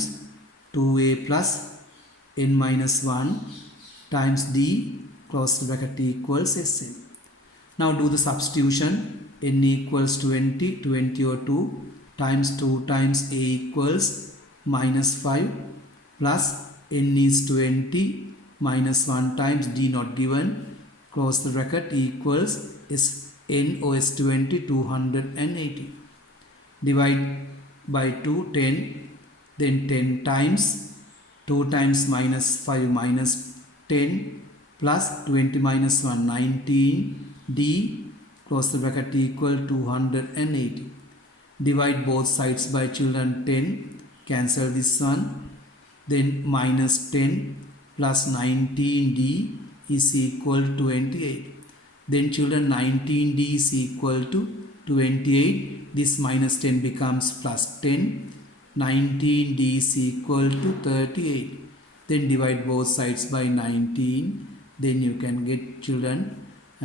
2a plus n minus 1 times d close bracket equals sn. Now do the substitution, n equals 20, 20 over 2 times 2 times a equals -5 plus n is 20 minus 1 times d not given close the bracket equals is n or s20 280. Divide by 2 10, then 10 times 2 times -5 minus 10 plus 20 minus 1 19 d close the bracket equal 280. Divide both sides by children 10, cancel this one, then minus 10 plus 19d is equal to 28. Then children 19d is equal to 28. This minus 10 becomes plus 10. 19d is equal to 38. Then divide both sides by 19. Then you can get children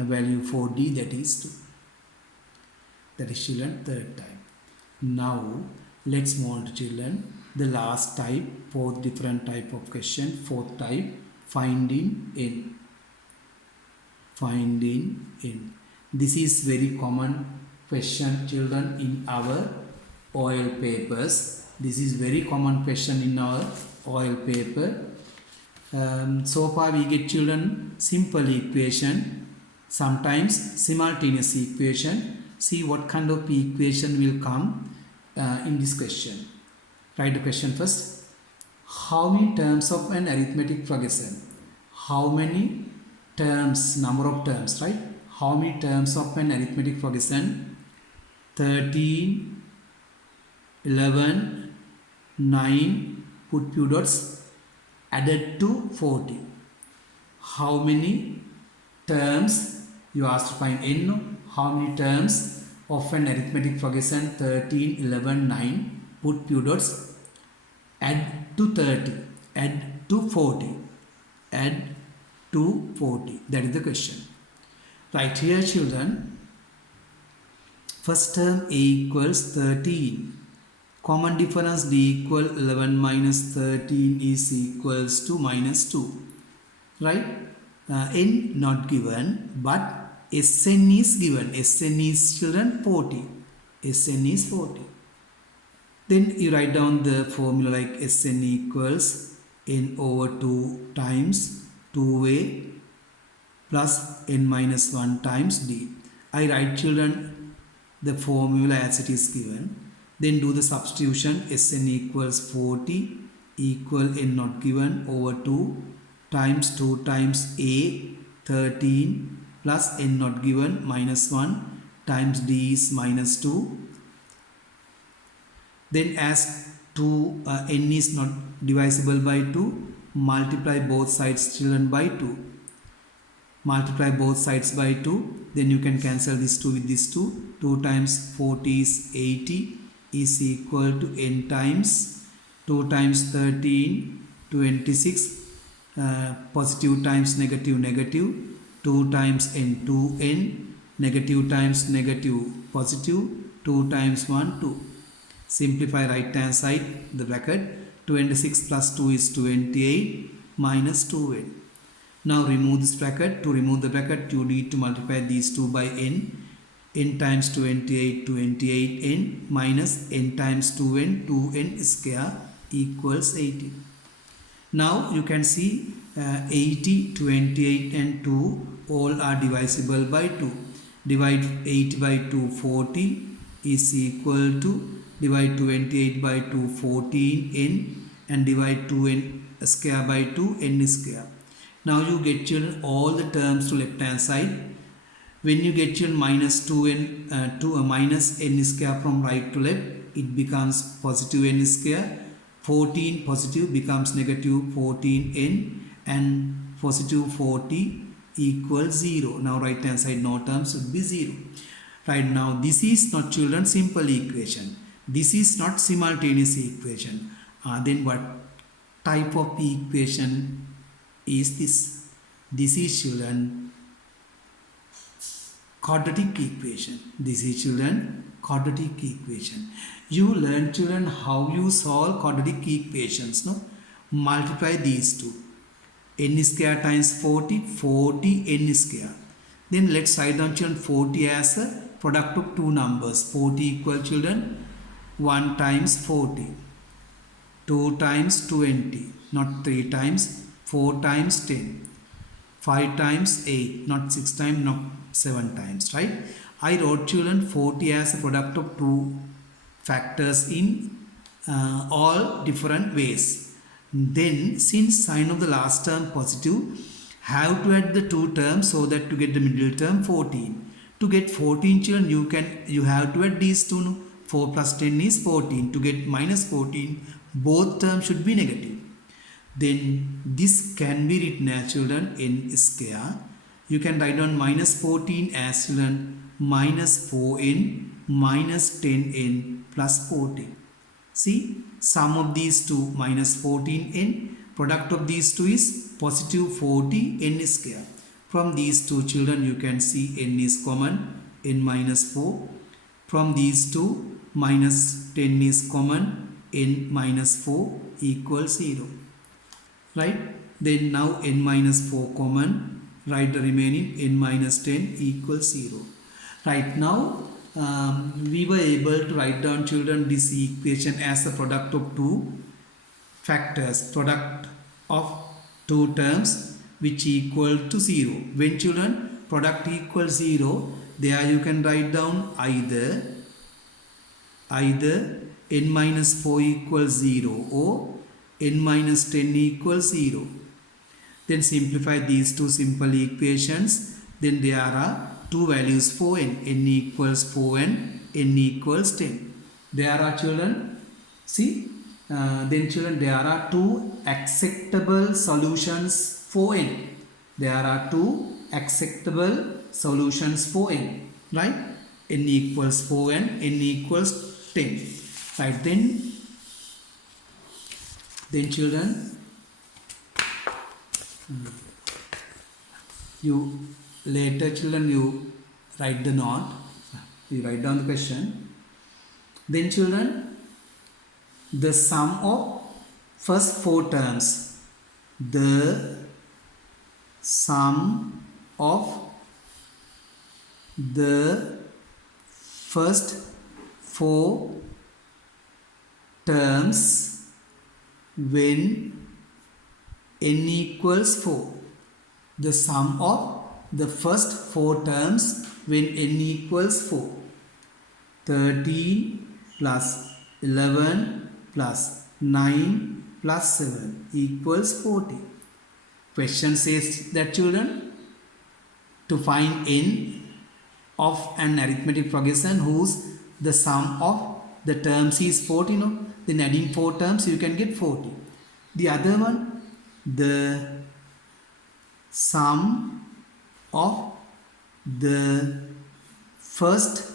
a value for d, that is 2. That is children third type. Now let's move on to children the last type, fourth different type of question, fourth type, finding n. Finding n. This is very common question children in our oil papers. This is very common question in our oil paper. So far we get children simple equation, sometimes simultaneous equation. See what kind of equation will come in this question. Write the question first. How many terms of an arithmetic progression? How many terms, number of terms, right? How many terms of an arithmetic progression? 13, 11, 9, put few dots, added to 40. How many terms? You asked to find n. How many terms of an arithmetic progression? 13, 11, 9, put few dots, add to 30, add to 40, add to 40. That is the question. Right here children, first term a equals 13. Common difference d equal 11 minus 13 is equals to -2. Right? N not given, but Sn is given. Sn is children 40. Sn is 40. Then you write down the formula like Sn equals n over 2 times 2a plus n minus 1 times d. I write children the formula as it is given. Then do the substitution. Sn equals 40 equal n not given over 2 times 2 times a 13 plus n not given minus 1 times d is -2. Then as 2 n is not divisible by 2, multiply both sides children by 2. Multiply both sides by 2, then you can cancel this 2 with this 2. 2 times 40 is 80 is equal to n times 2 times 13 26, positive times negative negative, 2 times n 2n, negative times negative positive, 2 times 1 2. Simplify right hand side the bracket. 26 plus 2 is 28 minus 2n. Now remove this bracket. To remove the bracket you need to multiply these 2 by n. N times 28 28n minus n times 2n 2n square equals 80. Now you can see 80, 28 and 2 all are divisible by 2. Divide 8 by 2, 40 is equal to divide 28 by 2, 14n, and divide 2n square by 2, n square. Now you get children all the terms to left hand side. When you get your minus 2n minus n square from right to left, it becomes positive n square. 14 positive becomes negative 14n, and positive 40 equals 0. Now right hand side no terms should be 0. Right now this is not children simple equation. This is not simultaneous equation. Then what type of equation is this? This is children quadratic equation. This is children quadratic equation. You learn children how you solve quadratic equations. No, multiply these two. N square times 40, 40 n square. Then let's write down children 40 as a product of two numbers. 40 equal children 1 times 40, 2 times 20, not 3 times, 4 times 10, 5 times 8, not 6 times, not 7 times, right? I wrote children 40 as a product of two factors in all different ways. Then since sign of the last term positive, have to add the two terms so that to get the middle term 14. To get 14 children, you have to add these two. No? 4 plus 10 is 14. To get minus 14, both terms should be negative. Then this can be written as children n square. You can write down minus 14 as children minus 4n minus 10n plus 14. See, sum of these two minus 14n, product of these two is positive 40 n square. From these two children you can see n is common, n minus 4. From these two minus 10 is common, n minus 4 equals 0. Right? Then now n minus 4 common, write the remaining n minus 10 equals 0. Right now we were able to write down children this equation as a product of two factors, product of two terms which equal to 0. When children product equals 0, there you can write down either n minus 4 equals 0 or n minus 10 equals 0. Then simplify these two simple equations. Then there are two values for n. N equals 4 and n equals 10. There are children, see, then children there are two acceptable solutions for n. There are two acceptable solutions for n. Right? N equals 4 and n equals 10. Right? Then children, you later children you write the note, you write down the question. Then children, the sum of first four terms, the sum of the first four terms when n equals 4. The sum of the first four terms when n equals 4. 13 plus 11 plus 9 plus 7 equals 40. Question says that children, to find n of an arithmetic progression whose the sum of the terms is 40, no? Then adding 4 terms you can get 40. The other one, the sum of the first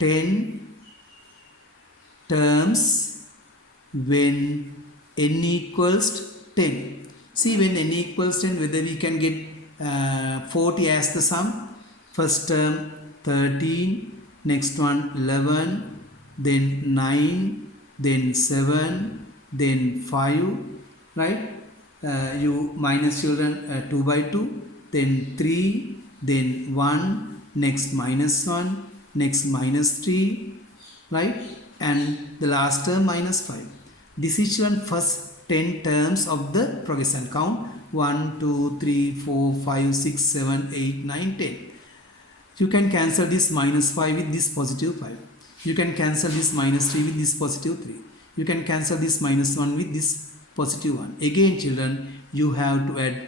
10 terms when n equals 10. See, when n equals 10, whether we can get 40 as the sum. First term 13, next one 11, then 9, then 7, then 5, right? You minus children 2 by 2, then 3, then 1, next minus 1, next minus 3, right? And the last term minus 5. This is children first 10 terms of the progression. Count 1, 2, 3, 4, 5, 6, 7, 8, 9, 10. You can cancel this minus 5 with this positive 5. You can cancel this minus 3 with this positive 3. You can cancel this minus 1 with this positive 1. Again children, you have to add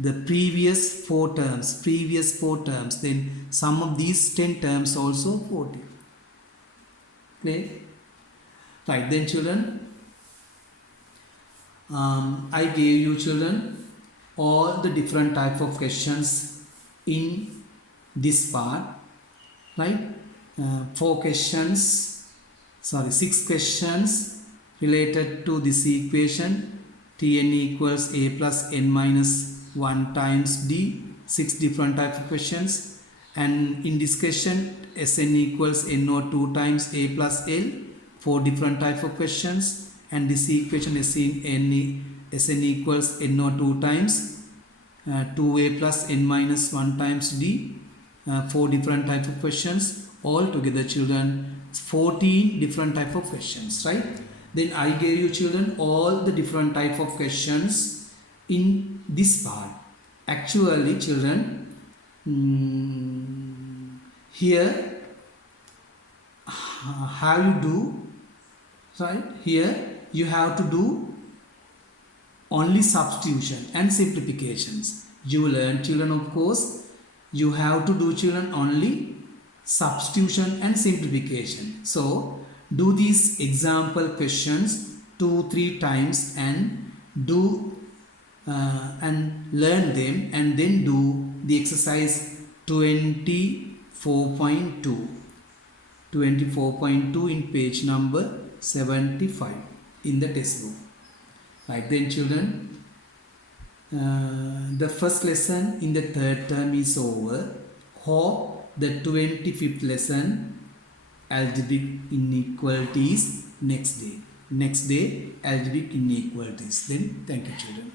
the previous 4 terms, then sum of these 10 terms also 40. Okay? Right, then children, I gave you children all the different type of questions in this part, right? 6 questions related to this equation. Tn equals a plus n minus 1 times d. 6 different type of questions. And in this question, Sn equals no2 times a plus l. 4 different type of questions. And this equation Sn equals no2 times 2a plus n minus 1 times d. 4 different type of questions. All together children, 14 different type of questions, right? Then I gave you children all the different type of questions in this part. Actually children, here how you do, right? Here you have to do only substitution and simplifications. You learn children, of course, you have to do children only substitution and simplification. So do these example questions 2-3 times and do and learn them, and then do the exercise 24.2 in page number 75 in the textbook. Right, then children, the first lesson in the third term is over. Hope the 25th lesson, algebraic inequalities, next day algebraic inequalities. Then thank you children.